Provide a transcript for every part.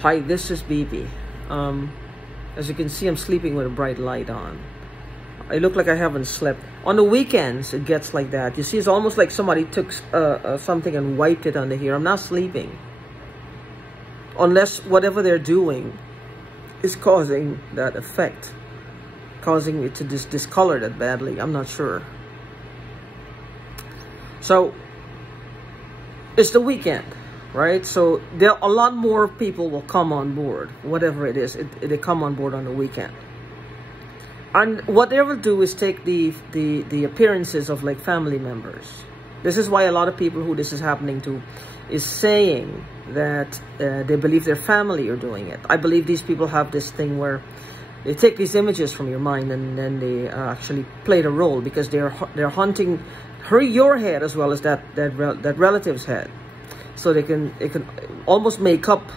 Hi, this is BB. As you can see, I'm sleeping with a bright light on. I look like I haven't slept. On the weekends, it gets like that. You see, it's almost like somebody took something and wiped it under here. I'm not sleeping. Unless whatever they're doing is causing that effect. Causing it to discolor that badly. I'm not sure. So, it's the weekend. Right, so a lot more people will come on board, whatever it is. They come on board on the weekend, and what they will do is take the appearances of like family members. This is why a lot of people who this is happening to is saying that they believe their family are doing it. I believe these people have this thing where they take these images from your mind and then they actually play the role because they're hunting your head as well as that relative's head. So they can almost make up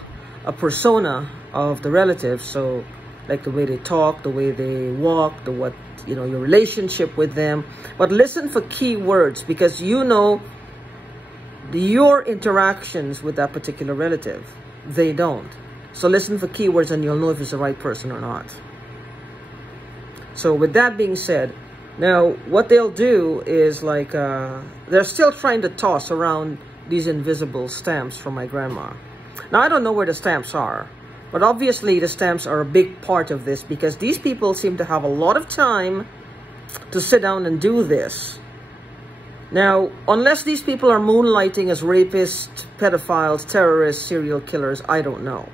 a persona of the relative. So like the way they talk, the way they walk, your relationship with them. But listen for key words because you know your interactions with that particular relative. They don't. So listen for keywords and you'll know if it's the right person or not. So with that being said, now what they'll do is like they're still trying to toss around these invisible stamps from my grandma. Now, I don't know where the stamps are, but obviously the stamps are a big part of this because these people seem to have a lot of time to sit down and do this. Now, unless these people are moonlighting as rapists, pedophiles, terrorists, serial killers, I don't know.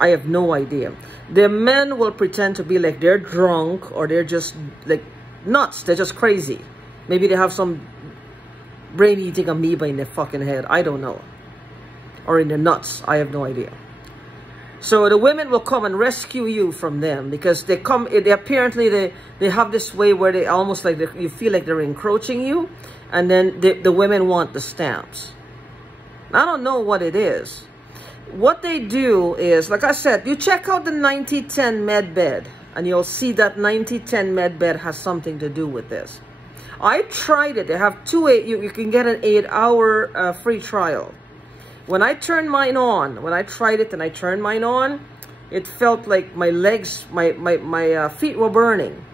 I have no idea. The men will pretend to be like they're drunk or they're just like nuts. They're just crazy. Maybe they have some brain-eating amoeba in their fucking head. I don't know. Or in their nuts. I have no idea. So the women will come and rescue you from them because they apparently they have this way where they almost like you feel like they're encroaching you, and then the women want the stamps. I don't know what it is. What they do is, like I said, you check out the 9010 med bed and you'll see that 9010 med bed has something to do with this. I tried it. They have you can get an 8-hour free trial. When I turned mine on, when I tried it and I turned mine on, it felt like my legs, my feet were burning.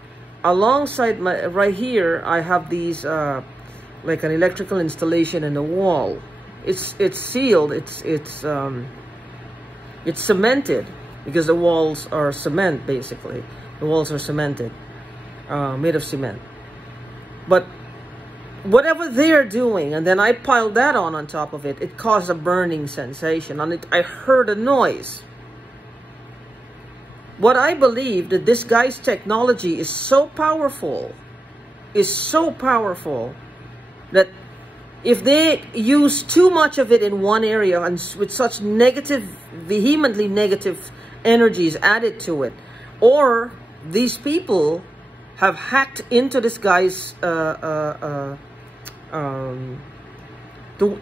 Alongside right here, I have these like an electrical installation in the wall. It's sealed. It's cemented because the walls are cement basically. The walls are cemented, made of cement. But whatever they're doing, and then I piled that on top of it, it caused a burning sensation. And I heard a noise. What I believe that this guy's technology is so powerful, that if they use too much of it in one area and with such negative, vehemently negative energies added to it, or these people have hacked into this guy's to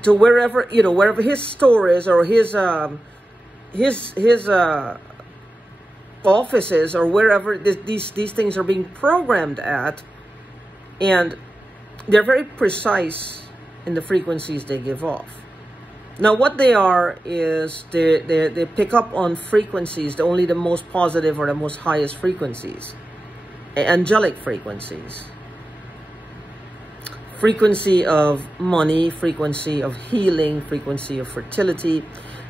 wherever wherever his store is or his offices or wherever these things are being programmed at, and they're very precise in the frequencies they give off. Now what they are is they pick up on frequencies, only the most positive or the most highest frequencies. Angelic frequencies, frequency of money, frequency of healing, frequency of fertility,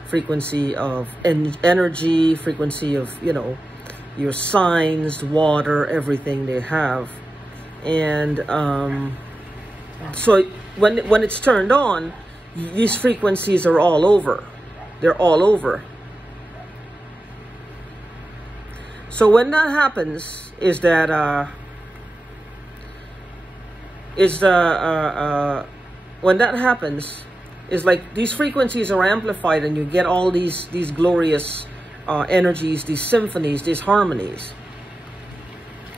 frequency of energy, frequency of your signs, water, everything they have. And so when it's turned on, these frequencies are all over. They're all over. So when that happens, is that when that happens, is like these frequencies are amplified, and you get all these glorious energies, these symphonies, these harmonies.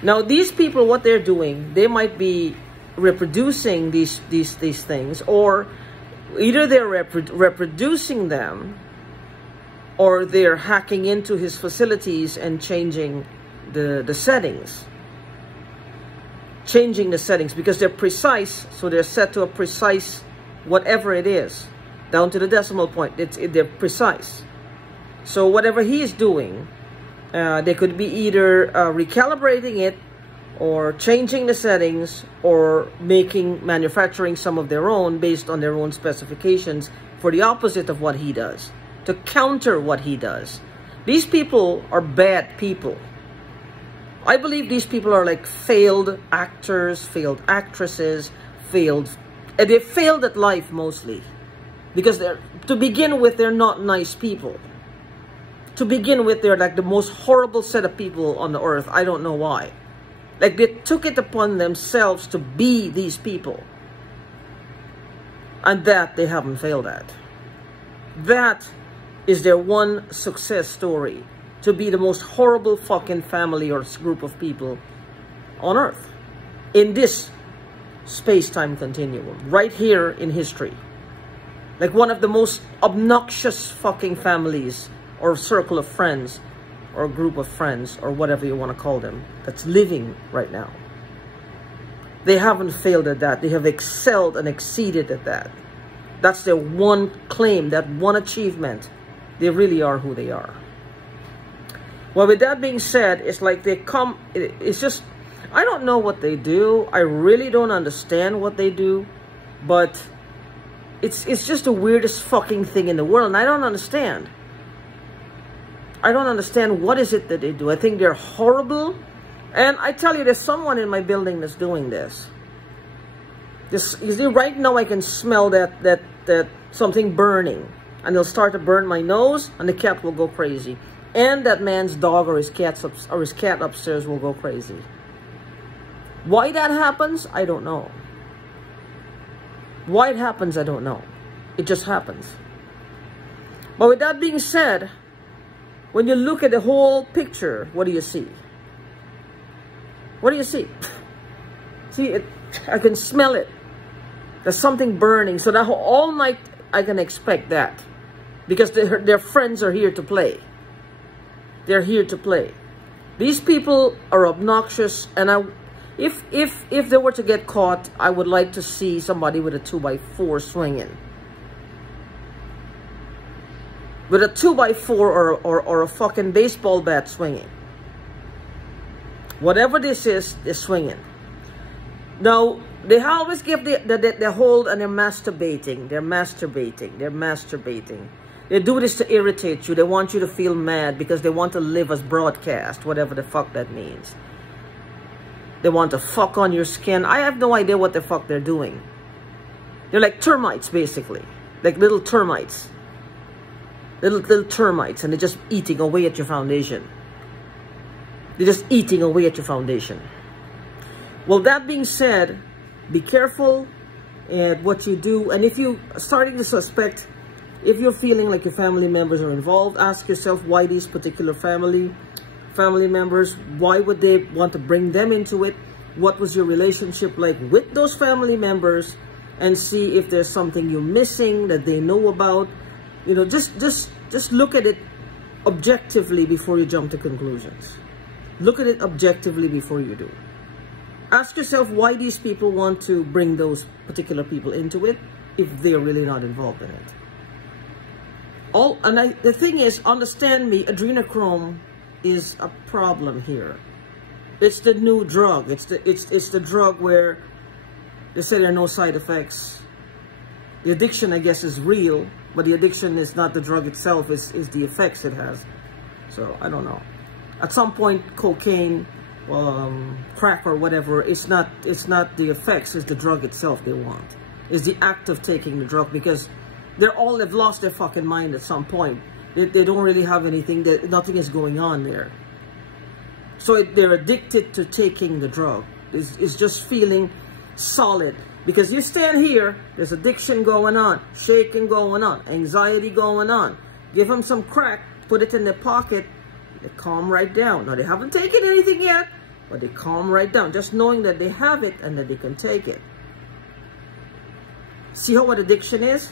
Now these people, what they're doing, they might be reproducing these things, or either they're reproducing them, or they're hacking into his facilities and changing the settings. Changing the settings because they're precise, so they're set to a precise whatever it is, down to the decimal point. They're precise. So whatever he is doing, they could be either recalibrating it, or changing the settings, or manufacturing some of their own based on their own specifications for the opposite of what he does, to counter what he does. These people are bad people. I believe these people are like failed actors, failed actresses, they failed at life mostly. Because to begin with, they're not nice people. To begin with, they're like the most horrible set of people on the earth. I don't know why. Like, they took it upon themselves to be these people. And that they haven't failed at. That is their one success story. To be the most horrible fucking family or group of people on earth. In this space-time continuum. Right here in history. Like one of the most obnoxious fucking families or circle of friends or group of friends or whatever you want to call them that's living right now. They haven't failed at that. They have excelled and exceeded at that. That's their one claim, that one achievement. They really are who they are. Well, with that being said, it's like it's just, I don't know what they do. I really don't understand what they do. But it's just the weirdest fucking thing in the world. And I don't understand. I don't understand what is it that they do. I think they're horrible. And I tell you, there's someone in my building that's doing this. You see, right now I can smell that something burning. And they'll start to burn my nose, and the cat will go crazy. And that man's dog or his cat upstairs will go crazy. Why that happens, I don't know. Why it happens, I don't know. It just happens. But with that being said, when you look at the whole picture, what do you see? What do you see? See, I can smell it. There's something burning. So that all night I can expect that. Because their friends are here to play. They're here to play. These people are obnoxious, and if they were to get caught, I would like to see somebody with a 2x4 swinging. With a 2x4 or a fucking baseball bat swinging. Whatever this is, they're swinging. Now, they always give the hold and they're masturbating. They're masturbating. They're masturbating. They do this to irritate you. They want you to feel mad because they want to live as broadcast, whatever the fuck that means. They want to fuck on your skin. I have no idea what the fuck they're doing. They're like termites, basically. Like little termites. Little termites, and they're just eating away at your foundation. They're just eating away at your foundation. Well, that being said, be careful at what you do. And if you're starting to suspect, if you're feeling like your family members are involved, ask yourself why these particular family members, why would they want to bring them into it? What was your relationship like with those family members? And see if there's something you're missing that they know about. You know, just look at it objectively before you jump to conclusions. Look at it objectively before you do. Ask yourself why these people want to bring those particular people into it if they're really not involved in it. The thing is, understand me, adrenochrome is a problem here. It's the new drug. It's the drug where they say there are no side effects. The addiction, I guess, is real, but the addiction is not the drug itself, is the effects it has. So, I don't know. At some point, cocaine, crack or whatever, it's not the effects, it's the drug itself they want. It's the act of taking the drug, because they've lost their fucking mind at some point. They don't really have anything, nothing is going on there. So they're addicted to taking the drug. It's just feeling solid. Because you stand here, there's addiction going on, shaking going on, anxiety going on. Give them some crack, put it in their pocket, they calm right down. Now, they haven't taken anything yet, but they calm right down. Just knowing that they have it and that they can take it. See what addiction is?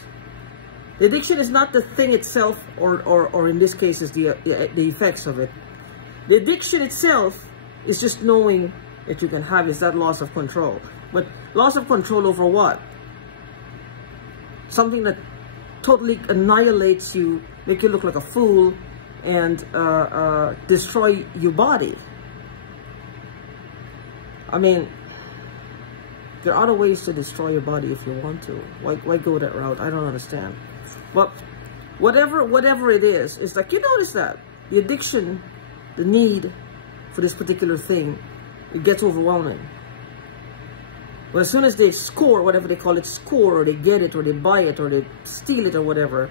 The addiction is not the thing itself, or in this case, is the effects of it. The addiction itself is just knowing that you can have is that loss of control. But loss of control over what? Something that totally annihilates you, make you look like a fool, and destroy your body. I mean, there are other ways to destroy your body if you want to. Why go that route? I don't understand. But whatever it is, it's like, you notice that the addiction, the need for this particular thing, it gets overwhelming. But as soon as they score, whatever they call it, score, or they get it, or they buy it, or they steal it, or whatever,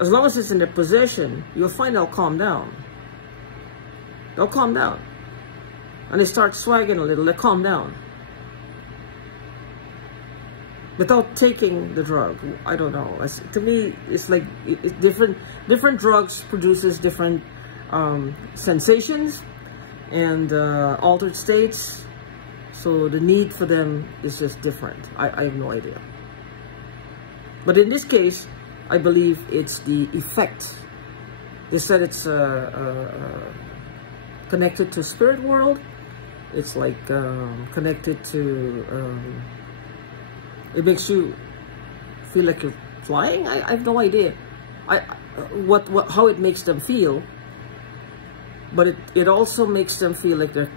as long as it's in their possession, you'll find they'll calm down. They'll calm down. And they start swagging a little, they calm down. Without taking the drug, I don't know. To me, it's like different drugs produces different sensations and altered states. So the need for them is just different. I have no idea. But in this case, I believe it's the effect. They said it's connected to spirit world. It's like connected to, it makes you feel like you're flying. I have no idea how it makes them feel. But it also makes them feel like they're,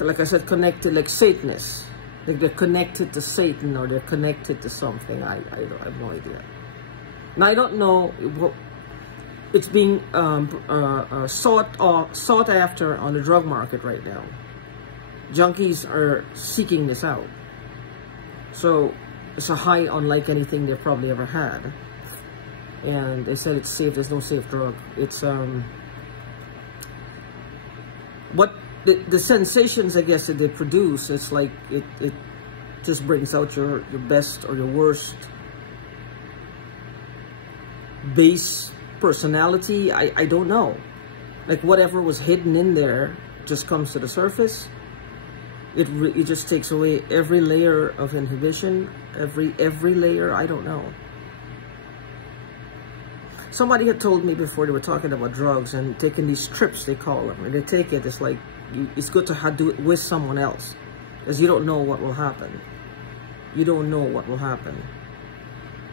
like I said, connected, like Satanists. Like they're connected to Satan, or they're connected to something. I have no idea. Now, I don't know what it's being sought after on the drug market right now. Junkies are seeking this out. So it's a high unlike anything they've probably ever had. And they said it's safe. There's no safe drug. It's what the sensations, I guess, that they produce, it's like it just brings out your best or your worst base personality. I don't know. Like whatever was hidden in there just comes to the surface. It just takes away every layer of inhibition, every layer. I don't know. Somebody had told me before, they were talking about drugs and taking these trips, they call them, and they take it. It's like it's good to do it with someone else, because you don't know what will happen. You don't know what will happen.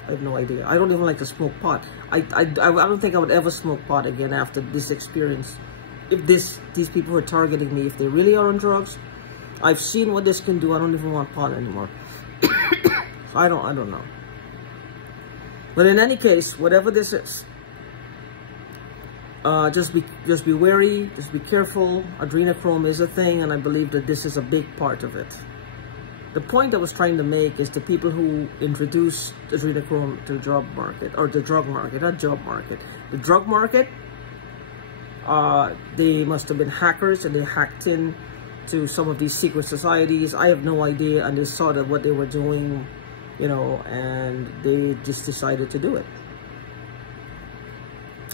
I have no idea. I don't even like to smoke pot. I don't think I would ever smoke pot again after this experience. If these people who are targeting me, if they really are on drugs, I've seen what this can do. I don't even want pot anymore. So I don't know. But in any case, whatever this is, just be wary, just be careful. Adrenochrome is a thing, and I believe that this is a big part of it. The point I was trying to make is the people who introduced adrenochrome to the drug market, or the drug market, not job market. The drug market, they must have been hackers, and they hacked in to some of these secret societies. I have no idea, and they saw that what they were doing, you know, and they just decided to do it.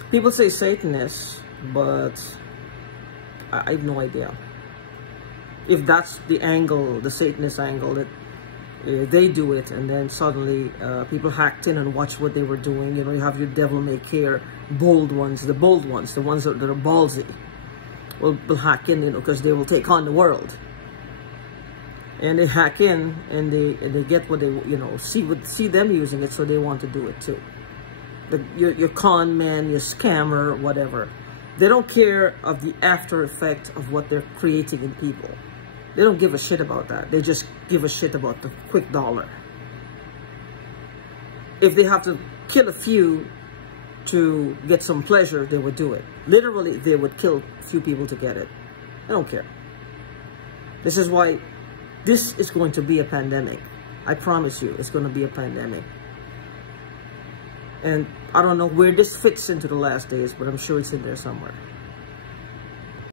People say Satanists, but I have no idea. If that's the angle, the Satanist angle, that they do it, and then suddenly people hacked in and watched what they were doing. You know, you have your devil-may-care bold ones, the ones that are ballsy, will hack in, you know, because they will take on the world. And they hack in, and they get what they, you know, see them using it, so they want to do it too. Your con man, your scammer, whatever. They don't care of the after effect of what they're creating in people. They don't give a shit about that. They just give a shit about the quick dollar. If they have to kill a few to get some pleasure, they would do it. Literally, they would kill a few people to get it. They don't care. This is why this is going to be a pandemic. I promise you, it's going to be a pandemic. And I don't know where this fits into the last days, but I'm sure it's in there somewhere.